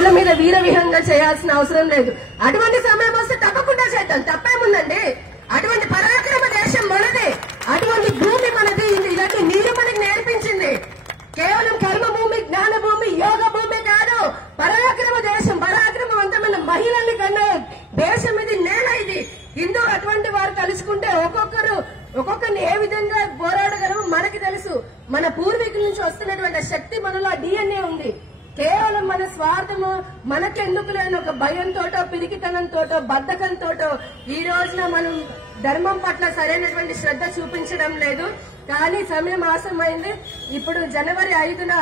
రోడ్ల మీద వీర విహంగా చేయాల్సిన అవసరం లేదు. అటువంటి సమయం వస్తే తప్పకుండా చేద్దాం, తప్పేముందండి. అటువంటి పరాక్రమ దేశం మనది, అటువంటి భూమి మనది. ఇలాంటి నీరు మనకి నేర్పించింది. కేవలం కర్మ భూమి, జ్ఞాన భూమి, యోగ భూమి కాదు, పరాక్రమ దేశం, పరాక్రమవంతమైన మహిళల్ని కన్నా దేశం ఇది, నేల ఇది. హిందూ అటువంటి వారు కలుసుకుంటే ఒక్కొక్కరిని ఏ విధంగా పోరాడగలమో మనకి తెలుసు. మన పూర్వీకుల నుంచి వస్తున్నటువంటి శక్తి మనలో డిఎన్ఏ ఉంది. కేవలం మన స్వార్థము, మనకెందుకు లేని ఒక భయంతోటో, పిరికితనంతోటో, బద్ధకంతోటో ఈ రోజున మనం ధర్మం పట్ల సరైనటువంటి శ్రద్ధ చూపించడం లేదు. కానీ సమయం ఆసమైంది. ఇప్పుడు జనవరి 5న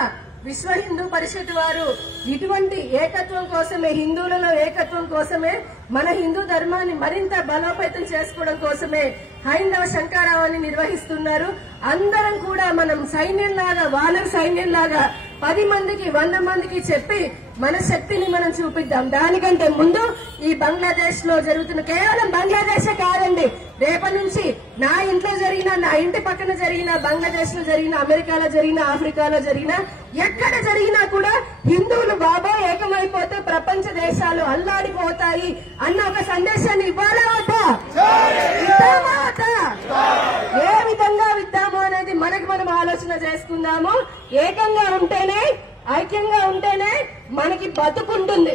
విశ్వ హిందూ పరిషత్ వారు ఇటువంటి ఏకత్వం కోసమే, హిందువులలో ఏకత్వం కోసమే, మన హిందూ ధర్మాన్ని మరింత బలోపేతం చేసుకోవడం కోసమే హైందవ శంకరావాన్ని నిర్వహిస్తున్నారు. అందరం కూడా మనం సైన్యంలాగా, వానర్ సైన్యంలాగా 10 మందికి 100 మందికి చెప్పి మన శక్తిని మనం చూపిద్దాం. దానికంటే ముందు ఈ బంగ్లాదేశ్ లో జరుగుతున్న, కేవలం బంగ్లాదేశే కాదండి, రేపటి నుంచి నా ఇంట్లో జరిగిన, నా ఇంటి పక్కన జరిగిన, బంగ్లాదేశ్ లో జరిగిన, అమెరికాలో జరిగిన, ఆఫ్రికాలో జరిగిన, ఎక్కడ జరిగినా కూడా హిందువులు బాబా ఏకమైపోతే ప్రపంచ దేశాలు అల్లాడిపోతాయి అన్న ఒక సందేశాన్ని ఇవ్వాలా వద్దా? ఇద్దామా వద్దా? ఏ విధంగా ఇద్దాము అనేది మనకు మనం ఆలోచన చేసుకుందాము. ఏకంగా ఉంటేనే, ఐక్యంగా ఉంటేనే మనకి బతుకుంటుంది.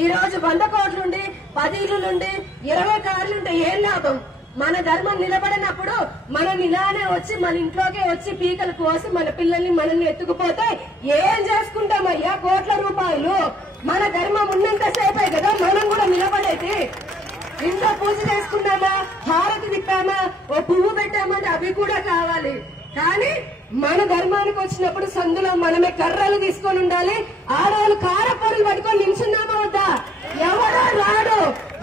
ఈ రోజు 100 కోట్లుండి, 10 ఇళ్లుండి, 20 కార్లుంటే ఏం లాభం? మన ధర్మం నిలబడినప్పుడు మనం ఇలానే వచ్చి మన ఇంట్లోకే వచ్చి పీకలు కోసి మన పిల్లల్ని మనల్ని ఎత్తుకుపోతే ఏం చేసుకుంటామయ్యా? కోట్ల రూపాయలు. మన ధర్మం ఉన్నంతసేపే కదా మనం కూడా నిలబడేది. ఇంట్లో పూజ చేసుకున్నామా, హారతి తిప్పామా, ఓ పువ్వు పెట్టామంటే అవి కూడా కావాలి. కానీ మన ధర్మానికి వచ్చినప్పుడు సందులో మనమే కర్రలు తీసుకొని ఉండాలి. ఆడవాళ్ళు కారపొరులు పట్టుకొని నిల్చున్నామా వద్దా? ఎవరో రాడు,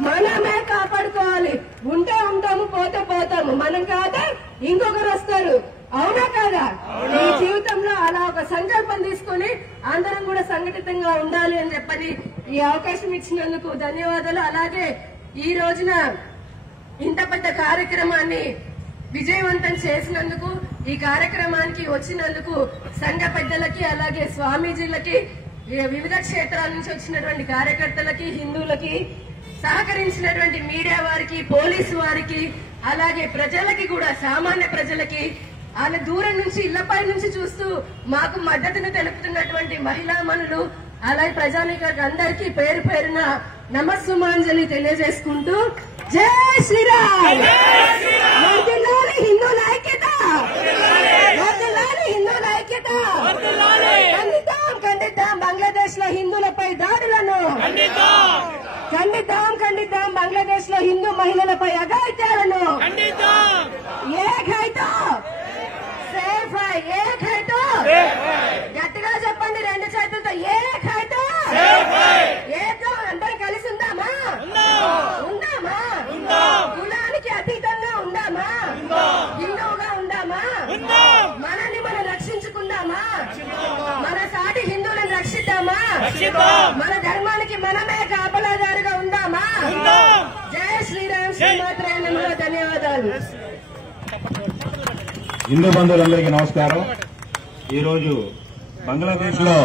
మనమే కాపాడుకోవాలి. ఉంటే ఉంటాము, పోతే పోతాము. మనం కాదా ఇంకొకరు వస్తారు. అవునా కాదా? ఈ జీవితంలో అలా ఒక సంకల్పం తీసుకొని అందరం కూడా సంఘటితంగా ఉండాలి అని చెప్పని ఈ అవకాశం ఇచ్చినందుకు ధన్యవాదాలు. అలాగే ఈ రోజున ఇంత పెద్ద కార్యక్రమాన్ని విజయవంతం చేసినందుకు, ఈ కార్యక్రమానికి వచ్చినందుకు సంఘ పెద్దలకి, అలాగే స్వామీజీలకి, వివిధ క్షేత్రాల నుంచి వచ్చినటువంటి కార్యకర్తలకి, హిందువులకి, సహకరించినటువంటి మీడియా వారికి, పోలీసు వారికి, అలాగే ప్రజలకి కూడా, సామాన్య ప్రజలకి, వాళ్ళ దూరం నుంచి ఇళ్లపై నుంచి చూస్తూ మాకు మద్దతును తెలుపుతున్నటువంటి మహిళా మనులు, అలాగే ప్రజానికానికి అందరికీ పేరు పేరున నమస్సుమాంజలి తెలియజేసుకుంటూ జై శ్రీరామ్. హిందూ ఐక్యత, హిందూ ఐక్యత. ఖండిద్దాం బంగ్లాదేశ్ లో హిందువులపై దాడులను, ఖండిద్దాం బంగ్లాదేశ్ లో హిందూ మహిళలపై అఘాయిత్యాలను. గట్టిగా చెప్పండి, 2 చేతులతో ఏకైతో. అందరం కలిసి ఉందామా? కులానికి అతీతంగా ఉందామా? హిందువుగా ఉందామా? మనల్ని మనం రక్షించుకుందామా? మన సాటి హిందువులను రక్షిద్దామా? మన ధర్మానికి మనమే కాపలాదారుగా ఉందామా? జై శ్రీరామ్. శ్రీమాత్రే నమః. ధన్యవాదాలు. హిందూ బంధువులందరికీ నమస్కారం. ఈరోజు బంగ్లాదేశ్ లో